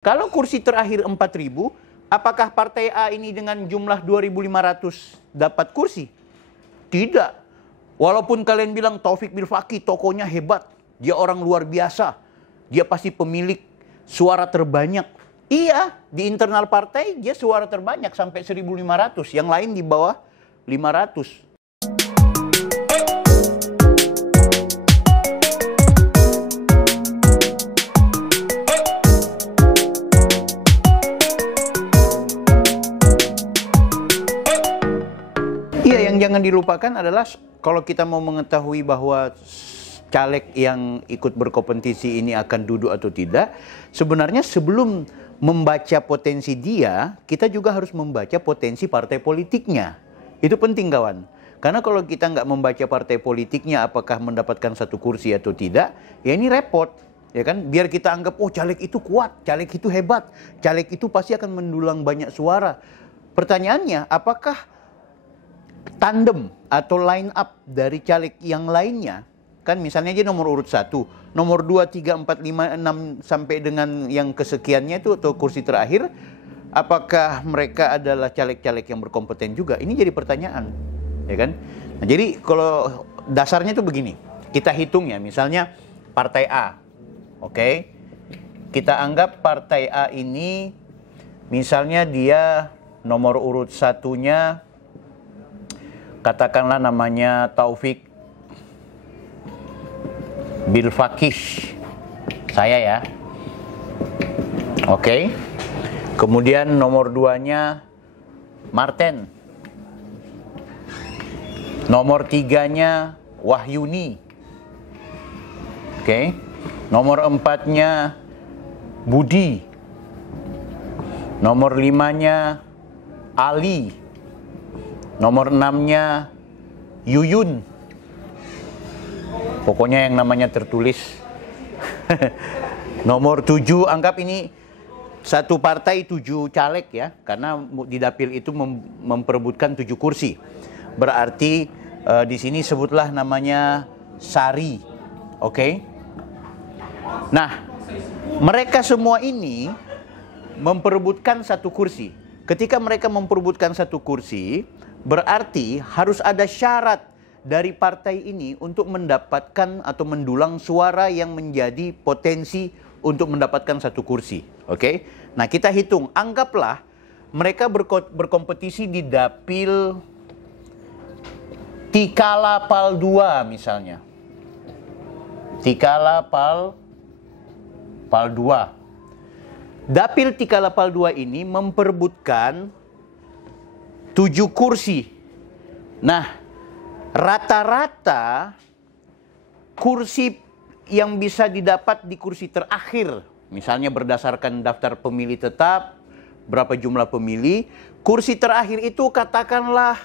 Kalau kursi terakhir 4.000, apakah partai A ini dengan jumlah 2.500 dapat kursi? Tidak. Walaupun kalian bilang Taufik Bilfaqih tokohnya hebat, dia orang luar biasa, dia pasti pemilik suara terbanyak. Iya, di internal partai dia suara terbanyak sampai 1.500, yang lain di bawah 500. Iya, yang jangan dilupakan adalah kalau kita mau mengetahui bahwa caleg yang ikut berkompetisi ini akan duduk atau tidak, sebenarnya sebelum membaca potensi dia, kita juga harus membaca potensi partai politiknya. Itu penting, kawan. Karena kalau kita nggak membaca partai politiknya apakah mendapatkan satu kursi atau tidak, ya ini repot. Ya kan? Biar kita anggap, oh caleg itu kuat, caleg itu hebat, caleg itu pasti akan mendulang banyak suara. Pertanyaannya, apakah tandem atau line up dari caleg yang lainnya, kan misalnya aja nomor urut 1, nomor 2, 3, 4, 5, 6 sampai dengan yang kesekiannya itu atau kursi terakhir, apakah mereka adalah caleg-caleg yang berkompeten juga? Ini jadi pertanyaan, ya kan? Nah, jadi kalau dasarnya itu begini, kita hitung ya, misalnya partai A, oke? Kita anggap partai A ini, misalnya dia nomor urut 1-nya, katakanlah namanya Taufik Bilfaqih, saya ya, oke. Kemudian nomor 2-nya Marten, nomor 3-nya Wahyuni, oke. Nomor 4-nya Budi, nomor 5-nya Ali, nomor 6-nya Yuyun. Pokoknya yang namanya tertulis. Nomor 7, anggap ini satu partai 7 caleg ya. Karena di dapil itu memperebutkan 7 kursi. Berarti di sini sebutlah namanya Sari. Oke? Nah, mereka semua ini memperebutkan satu kursi. Ketika mereka memperebutkan satu kursi, berarti harus ada syarat dari partai ini untuk mendapatkan atau mendulang suara yang menjadi potensi untuk mendapatkan satu kursi. Oke? Nah, kita hitung. Anggaplah mereka berkompetisi di dapil Tikala Pal 2 misalnya. Tikala Pal 2. Dapil Tikala Pal 2 ini memperebutkan 7 kursi. Nah, rata-rata kursi yang bisa didapat di kursi terakhir, misalnya berdasarkan daftar pemilih tetap, berapa jumlah pemilih, kursi terakhir itu katakanlah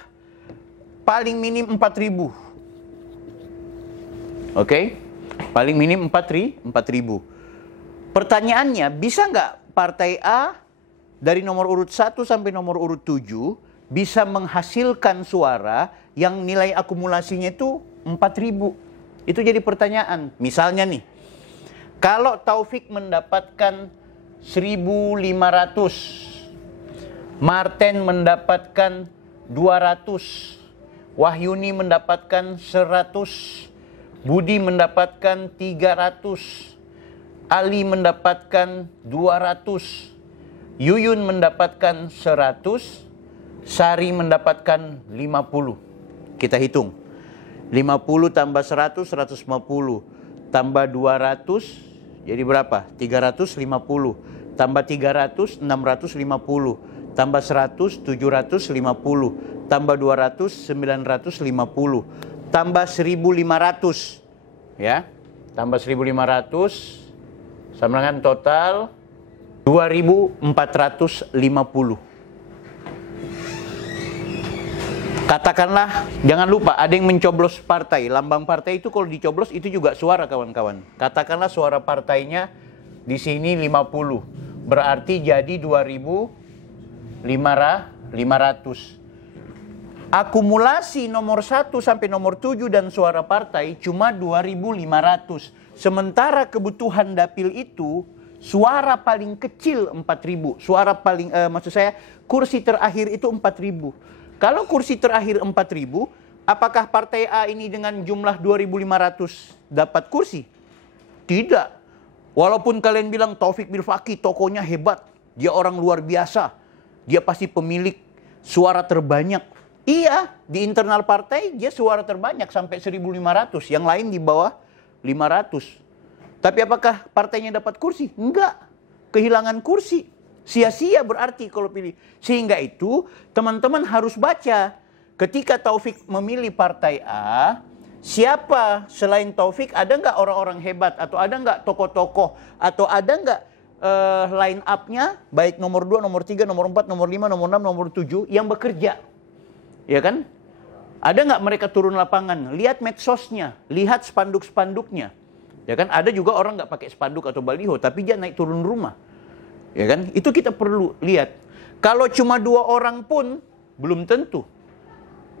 paling minim 4.000. Oke? Paling minim 4.000. Pertanyaannya, bisa nggak partai A dari nomor urut 1 sampai nomor urut 7 bisa menghasilkan suara yang nilai akumulasinya itu 4.000. Itu jadi pertanyaan. Misalnya nih, kalau Taufik mendapatkan 1.500, Marten mendapatkan 200, Wahyuni mendapatkan 100, Budi mendapatkan 300, Ali mendapatkan 200, Yuyun mendapatkan 100, Sari mendapatkan 50. Kita hitung. 50 tambah 100, 150. Tambah 200, jadi berapa? 350. Tambah 300, 650. Tambah 100, 750. Tambah 200, 950. Tambah 1.500. Ya. Tambah 1.500. Sama dengan total 2.450. Katakanlah, jangan lupa ada yang mencoblos partai. Lambang partai itu kalau dicoblos itu juga suara, kawan-kawan. Katakanlah suara partainya di sini 50. Berarti jadi 2.500. Akumulasi nomor 1 sampai nomor 7 dan suara partai cuma 2.500. Sementara kebutuhan dapil itu Suara paling kecil 4.000. Suara paling, maksud saya, kursi terakhir itu 4.000. Kalau kursi terakhir 4.000, apakah partai A ini dengan jumlah 2.500 dapat kursi? Tidak. Walaupun kalian bilang Taufik Bilfaqih tokohnya hebat, dia orang luar biasa, dia pasti pemilik suara terbanyak. Iya, di internal partai dia suara terbanyak sampai 1.500, yang lain di bawah 500. Tapi apakah partainya dapat kursi? Enggak. Kehilangan kursi. Sia-sia berarti kalau pilih. Sehingga itu teman-teman harus baca. Ketika Taufik memilih partai A, siapa selain Taufik, ada nggak orang-orang hebat? Atau ada nggak tokoh-tokoh? Atau ada nggak line up-nya, baik nomor 2, nomor 3, nomor 4, nomor 5, nomor 6, nomor 7, yang bekerja? Ya kan? Ada nggak mereka turun lapangan? Lihat medsosnya, lihat spanduk-spanduknya. Ya kan? Ada juga orang nggak pakai spanduk atau baliho, tapi dia naik turun rumah. Ya kan? Itu kita perlu lihat. Kalau cuma 2 orang pun belum tentu.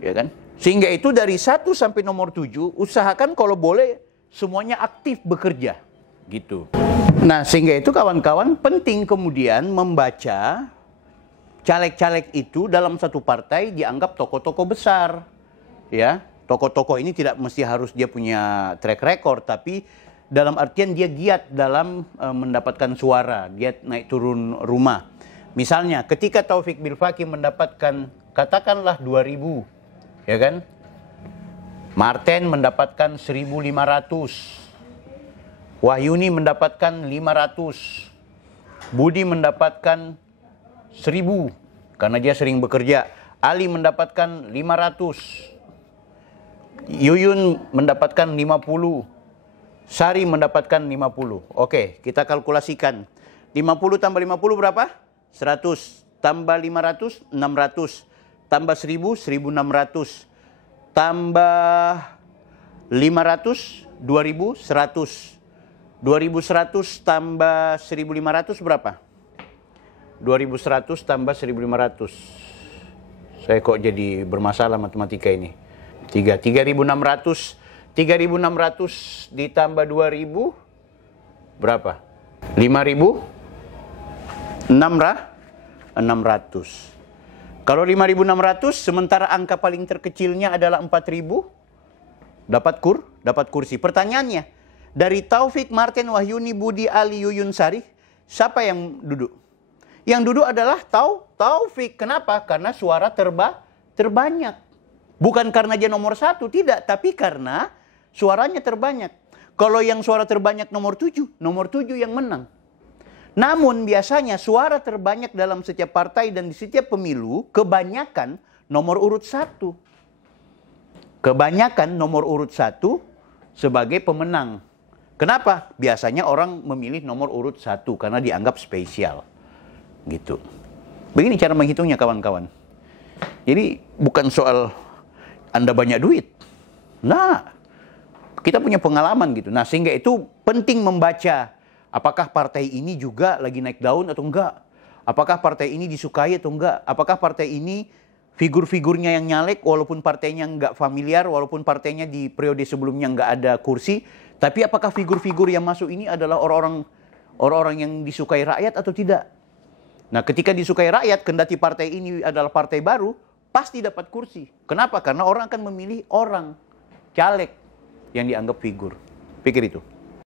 Ya kan? Sehingga itu dari 1 sampai nomor 7, usahakan kalau boleh semuanya aktif bekerja. Gitu. Nah, sehingga itu kawan-kawan penting kemudian membaca caleg-caleg itu dalam satu partai dianggap tokoh-tokoh besar. Ya, tokoh-tokoh ini tidak mesti harus dia punya track record, tapi dalam artian dia giat dalam mendapatkan suara, giat naik turun rumah. Misalnya ketika Taufik Bilfaqih mendapatkan katakanlah 2.000, ya kan? Martin mendapatkan 1.500. Wahyuni mendapatkan 500. Budi mendapatkan 1.000 karena dia sering bekerja. Ali mendapatkan 500. Yuyun mendapatkan 50. Sari mendapatkan 50. Oke, kita kalkulasikan. 50 tambah 50 berapa? 100. Tambah 500, 600. Tambah 1.000, 1.600. Tambah 500, 2.100. 2.100 tambah 1.500 berapa? 2.100 tambah 1.500. Saya kok jadi bermasalah matematika ini. 3.600. 3.600 ditambah 2.000 berapa? 5.600. Kalau 5.600 sementara angka paling terkecilnya adalah 4.000, dapat kursi. Pertanyaannya, dari Taufik, Martin, Wahyuni, Budi, Ali, Yuyun, Sari, siapa yang duduk? Yang duduk adalah Taufik. Kenapa? Karena suara terbanyak. Bukan karena dia nomor 1, tidak. Tapi karena suaranya terbanyak. Kalau yang suara terbanyak nomor 7 yang menang. Namun biasanya suara terbanyak dalam setiap partai dan di setiap pemilu, kebanyakan nomor urut 1. Kebanyakan nomor urut 1 sebagai pemenang. Kenapa? Biasanya orang memilih nomor urut 1 karena dianggap spesial. Gitu. Begini cara menghitungnya kawan-kawan. Jadi bukan soal Anda banyak duit. Nah, kita punya pengalaman gitu. Nah, sehingga itu penting membaca apakah partai ini juga lagi naik daun atau enggak. Apakah partai ini disukai atau enggak. Apakah partai ini figur-figurnya yang nyalek walaupun partainya enggak familiar, walaupun partainya di periode sebelumnya enggak ada kursi. Tapi apakah figur-figur yang masuk ini adalah orang-orang yang disukai rakyat atau tidak? Nah, ketika disukai rakyat, kendati partai ini adalah partai baru, pasti dapat kursi. Kenapa? Karena orang akan memilih orang, caleg, yang dianggap figur. Pikir itu.